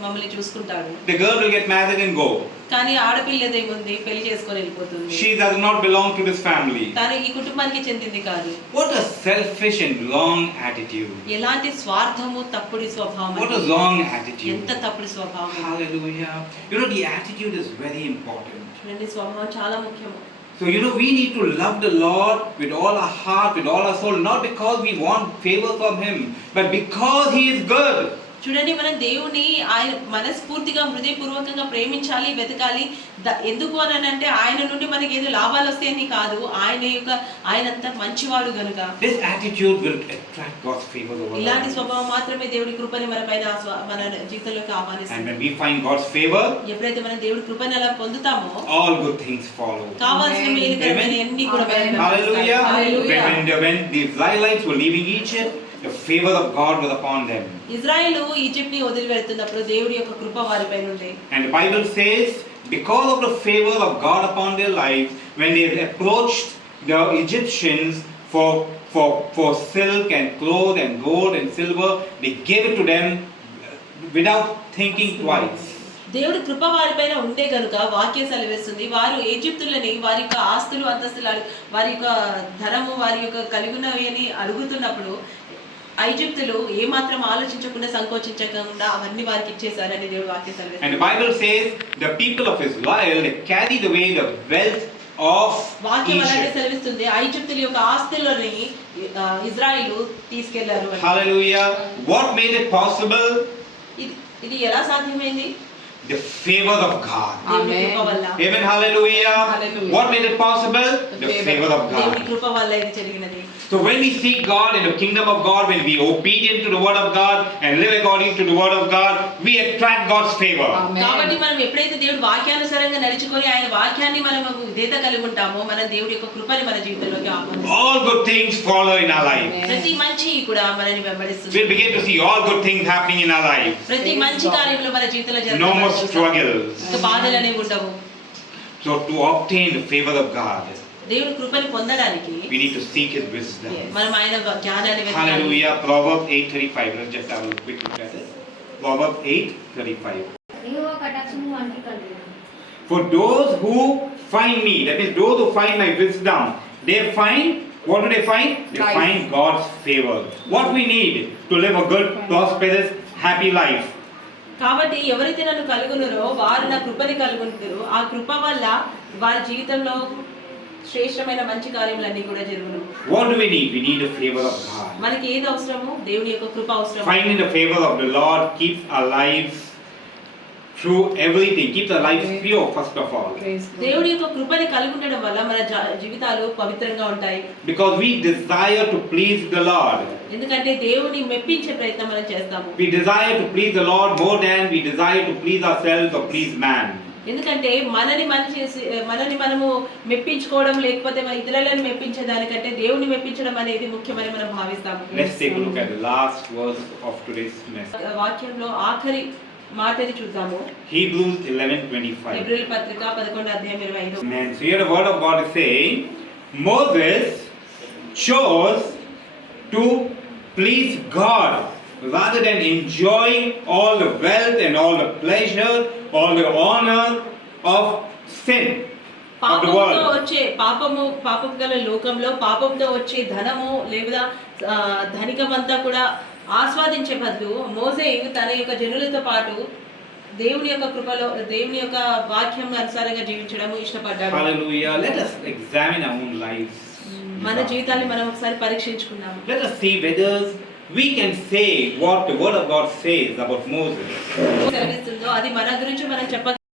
మమ్మల్ని చూసుకుంటాడు. The girl will get married and go. కానీ ఆడపిల్లదేముంది, పెళ్లి చేసుకొని వెళ్ళిపోతుంది. She does not belong to this family. తను ఈ కుటుంబానికి చెందింది కాదు. What a selfish and wrong attitude. ఎలాంటి స్వార్థము, తప్పుడు స్వభావం. What a wrong attitude. ఎంత తప్పుడు స్వభావం. Hallelujah. The attitude is very important. చూడండి, స్వభావం చాలా ముఖ్యము. So we need to love the Lord with all our heart, with all our soul, not because we want favor from Him, but because He is good. చూడండి, మనం దేవుని ఆయన మనస్ఫూర్తిగా హృదయపూర్వకంగా ప్రేమించాలి, వెతకాలి. ఎందుకు అని అంటే ఆయన నుండి మనకి ఏదో లాభాలు వస్తాయని కాదు, ఆయనంత మంచివాడు గనుక. This attitude will attract God's favor over us. ఇలాంటి స్వభావం మాత్రమే దేవుడి కృపని మన పైన మన జీవితంలోకి And ఆహ్వానిస్తుంది. when we find God's favor, ఎప్పుడైతే మనం దేవుడి కృపని అలా పొందుతామో all good things follow. కావాల్సిన మేలుకరమైన అన్ని కూడా మనకి Hallelujah. Hallelujah. When the Israelites were leaving Egypt, the favor of God was upon them. Israel Egypt ని వదిలి వెళ్తున్నప్పుడు దేవుడి యొక్క కృప వారిపై ఉంది. And the Bible says, because of the favor of God upon their lives, when they approached the Egyptians for silk and cloth and gold and silver, they gave it to them without thinking twice. దేవుడి కృప వారిపైన ఉంటే కనుక వాక్యం సెలవిస్తుంది, వారు ఈజిప్తులని వారి యొక్క ఆస్తులు అంతస్తులు, వారి యొక్క ధనము, వారి యొక్క కలిగినవి అని అడుగుతున్నప్పుడు ఐగుప్తులు ఏ మాత్రం ఆలోచించకుండా సంకోచించకుండా అవన్నీ వారికి ఇచ్చేశారని దేవుడు వాక్యం సెలవిస్తుంది. And the Bible says the people of Israel, they carried away the wealth of వాక్యం అలాగే Egypt. సెలవిస్తుంది, ఐగుప్తుల యొక్క ఆస్తులని ఇజ్రాయిలు తీసుకెళ్లారు. Hallelujah. What made it possible? ఇది ఎలా సాధ్యమైంది? The favor of God. దేవుని Amen. కృప వల్ల. Amen. Hallelujah. Hallelujah. What made it possible? The The favor of దేవుని God. కృప వల్ల ఇది జరిగినది. So when we seek God in the kingdom of God, when we obedient to the word of God and live according to the word of God, we attract God's favor. Amen. కాబట్టి మనం ఎప్పుడైతే దేవుడి వాక్యానుసారంగా నడుచుకొని ఆయన వాక్యాన్ని మనం విధేయత కలిగి ఉంటామో మనం దేవుడి యొక్క కృపని మన జీవితంలోకి ఆహ్వానిస్తాం. All good things follow in our life. Amen. ప్రతి మంచి కూడా మనని వెంబడిస్తుంది. We'll begin to see all good things happening in our life. ప్రతి మంచి కార్యములు మన జీవితంలో No more జరుగుతాయి. struggles. ఇంకా బాధలు అనేవి ఉండవు. So to obtain the favor of God, దేవుడి కృపని పొందడానికి we need to seek His wisdom. మనం ఆయన జ్ఞానాన్ని వెతకాలి. Hallelujah. Proverbs 8:35. Let's just have a quick look at it. Proverbs 8:35. యెహోవా కటాక్షము వానికి కలుగును. For those who find me, that means those who find my wisdom, they find, what do they find? They Life. find God's favor. What we need to live a good, prosperous, happy life. కాబట్టి ఎవరైతే నన్ను కలుగునరో వారు నా కృపని కలుగుతారు. ఆ కృప వల్ల వారి జీవితంలో శ్రేష్టమైన మంచి కార్యములన్నీ కూడా జరుగును. What do we need? We need the favor of God. మనకి ఏది అవసరము? దేవుని యొక్క కృప అవసరం. Finding the favor of the Lord keeps our lives through everything. Keeps our lives pure, first of all. Praise God. దేవుడి యొక్క కృపని కలిగి ఉండడం వల్ల మన జీవితాలు పవిత్రంగా ఉంటాయి. Because we desire to please the Lord. ఎందుకంటే దేవుని మెప్పించే ప్రయత్నం మనం చేస్తాము. We desire to please the Lord more than we desire to please ourselves or please man. ఎందుకంటే మనని మనము మెప్పించుకోవడం లేకపోతే మన ఇతరులను మెప్పించే దానికంటే దేవుని మెప్పించడం అనేది ముఖ్యమని మనం భావిస్తాము. Let's take a look at the last verse of today's message. వాక్యంలో ఆఖరి మాటని చూద్దాము. Hebrews 11:25. హెబ్రీయుల పత్రిక 11:25. Amen. So here the word of God is saying, Moses chose to please God rather than enjoying all the wealth and all the pleasure, all the honor of sin of the పాపంతో world. వచ్చే పాపం గల లోకంలో పాపంతో వచ్చే ధనము లేదా ధనికమంతా కూడా ఆస్వాదించే బదులు మోసే తన యొక్క జనులతో పాటు దేవుని యొక్క కృపలో దేవుని యొక్క వాక్యం అనుసారంగా జీవించడం ఇష్టపడ్డాడు. Hallelujah. Let us examine our own lives. మన జీవితాన్ని మనం ఒకసారి పరీక్షించుకుందాం. Let us see whether we can say what the word of God says about Moses. సెలవిస్తుందో అది మన గురించి మనం చెప్ప